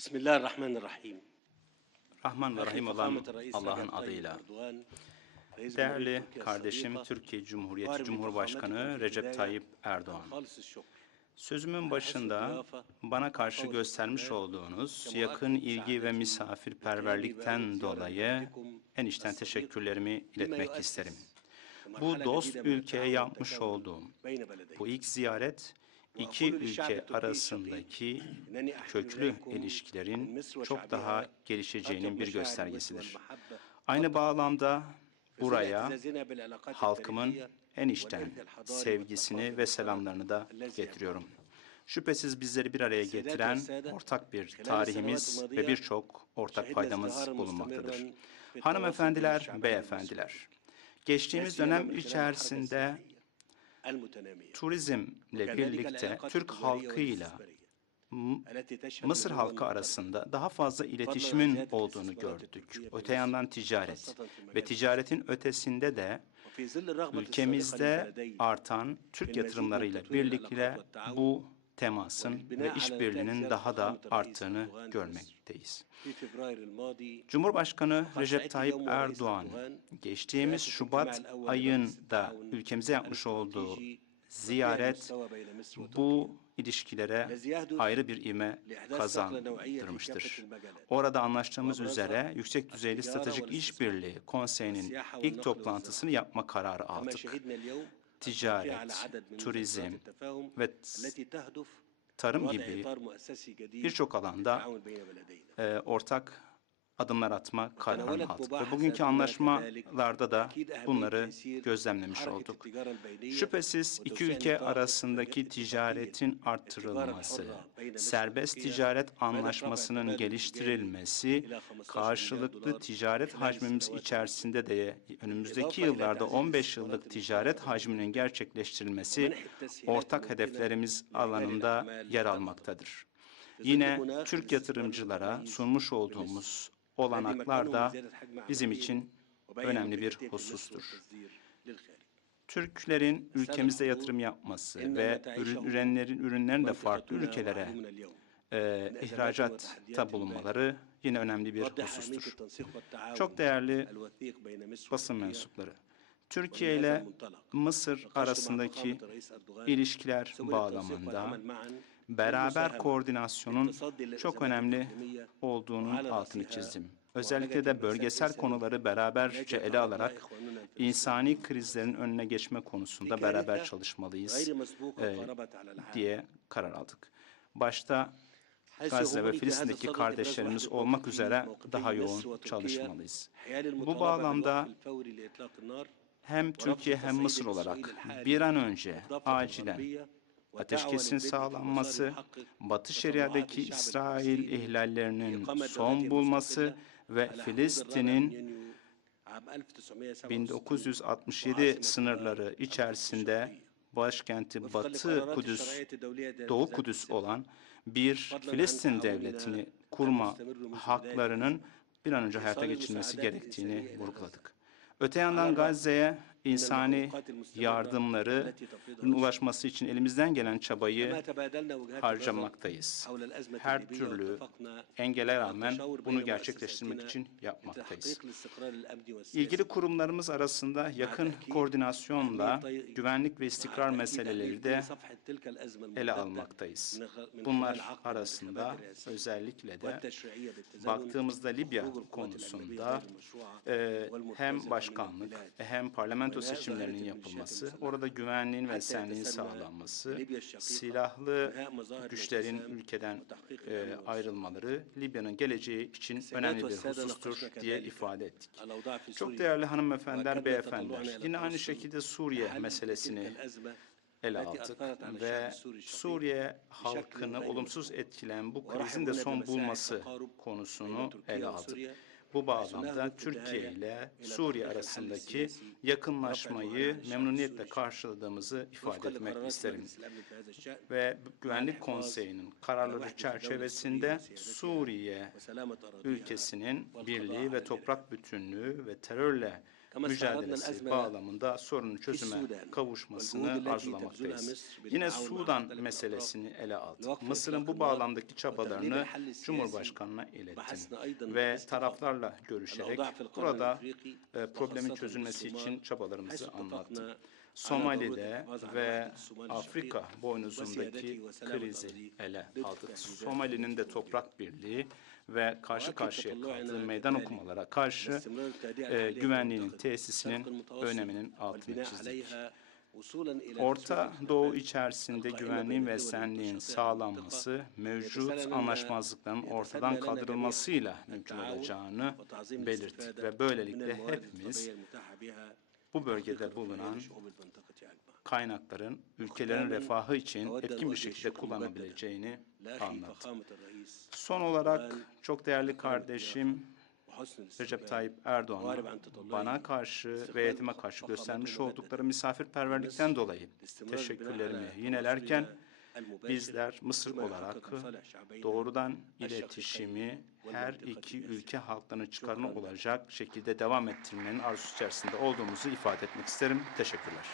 Bismillahirrahmanirrahim. Rahman ve Rahim olan Allah'ın adıyla. Değerli kardeşim Türkiye Cumhuriyeti Cumhurbaşkanı Recep Tayyip Erdoğan. Sözümün başında bana karşı göstermiş olduğunuz yakın ilgi ve misafirperverlikten dolayı en içten teşekkürlerimi iletmek isterim. Bu dost ülkeye yapmış olduğum bu ilk ziyaret iki ülke arasındaki köklü ilişkilerin çok daha gelişeceğinin bir göstergesidir. Aynı bağlamda buraya halkımın en içten sevgisini ve selamlarını da getiriyorum. Şüphesiz bizleri bir araya getiren ortak bir tarihimiz ve birçok ortak paydamız bulunmaktadır. Hanımefendiler, beyefendiler, geçtiğimiz dönem içerisinde turizmle birlikte Türk halkıyla Mısır halkı arasında daha fazla iletişimin olduğunu gördük. Öte yandan ticaret. Ve ticaretin ötesinde de ülkemizde artan Türk yatırımlarıyla birlikte bu temasın ve işbirliğinin daha da arttığını görmekteyiz. Cumhurbaşkanı Recep Tayyip Erdoğan geçtiğimiz Şubat ayında ülkemize yapmış olduğu ziyaret bu ilişkilere ayrı bir ime kazandırmıştır. Orada anlaştığımız üzere Yüksek Düzeyli Stratejik İşbirliği Konseyi'nin ilk toplantısını yapma kararı aldık. Ticaret, turizm ve tarım gibi birçok alanda e, ortak adımlar atma kararını aldık. Ve bugünkü anlaşmalarda da bunları gözlemlemiş olduk. Şüphesiz iki ülke arasındaki ticaretin arttırılması, serbest ticaret anlaşmasının geliştirilmesi, karşılıklı ticaret hacmimiz içerisinde de önümüzdeki yıllarda 15 yıllık ticaret hacminin gerçekleştirilmesi ortak hedeflerimiz alanında yer almaktadır. Yine Türk yatırımcılara sunmuş olduğumuz olanaklar da bizim için önemli bir husustur. Türklerin ülkemizde yatırım yapması ve ürünlerin ürünlerin de farklı ülkelere e, ihracatta bulunmaları yine önemli bir husustur. Çok değerli basın mensupları, Türkiye ile Mısır arasındaki ilişkiler bağlamında beraber koordinasyonun çok önemli olduğunun altını çizdim. Özellikle de bölgesel konuları beraberce ele alarak insani krizlerin önüne geçme konusunda beraber çalışmalıyız e, diye karar aldık. Başta Gazze ve Filistin'deki kardeşlerimiz olmak üzere daha yoğun çalışmalıyız. Bu bağlamda hem Türkiye hem Mısır olarak bir an önce acilen ateşkesin sağlanması, Batı Şeria'daki İsrail ihlallerinin son bulması ve Filistin'in 1967 sınırları içerisinde başkenti Batı Kudüs, Doğu Kudüs olan bir Filistin devletini kurma haklarının bir an önce hayata geçirilmesi gerektiğini vurguladık. Öte yandan Gazze'ye insani yardımları ulaşması için elimizden gelen çabayı harcamaktayız. Her türlü engele rağmen bunu gerçekleştirmek için yapmaktayız. İlgili kurumlarımız arasında yakın koordinasyonla güvenlik ve istikrar meseleleri de ele almaktayız. Bunlar arasında özellikle de baktığımızda Libya konusunda e, hem başkanlık hem parlamento seçimlerinin yapılması, orada güvenliğin ve esenliğin sağlanması, silahlı güçlerin ülkeden e, ayrılmaları Libya'nın geleceği için önemli bir husustur diye ifade ettik. Çok değerli hanımefendiler, beyefendiler, yine aynı şekilde Suriye meselesini ele aldık ve Suriye halkını olumsuz etkileyen bu krizin de son bulması konusunu ele aldık. Bu bağlamda Türkiye ile Suriye arasındaki yakınlaşmayı memnuniyetle karşıladığımızı ifade etmek isterim. Ve Güvenlik Konseyi'nin kararları çerçevesinde Suriye ülkesinin birliği ve toprak bütünlüğü ve terörle mücadelesi bağlamında sorunun çözüme kavuşmasını arzulamaktayız. Yine Sudan meselesini ele aldık. Mısır'ın bu bağlamdaki çabalarını Cumhurbaşkanı'na ilettim ve taraflarla görüşerek burada e, problemin çözülmesi için çabalarımızı anlattım. Somali'de ve Afrika boynuzundaki krizi ele aldık. Somali'nin de toprak birliği ve karşı karşıya kaldığı meydan okumalara karşı e, güvenliğinin tesisinin öneminin altını çizdik. Orta Doğu içerisinde güvenliğin ve esenliğin sağlanması, mevcut anlaşmazlıkların ortadan kaldırılmasıyla mümkün olacağını belirttik ve böylelikle hepimiz bu bölgede bulunan kaynakların ülkelerin refahı için etkin bir şekilde kullanabileceğini anlattı. Son olarak çok değerli kardeşim Recep Tayyip Erdoğan bana karşı ve yetime karşı göstermiş oldukları misafirperverlikten dolayı teşekkürlerimi yinelerken bizler Mısır olarak doğrudan iletişimi her iki ülke halklarının çıkarına olacak şekilde devam ettirmenin arzusu içerisinde olduğumuzu ifade etmek isterim. Teşekkürler.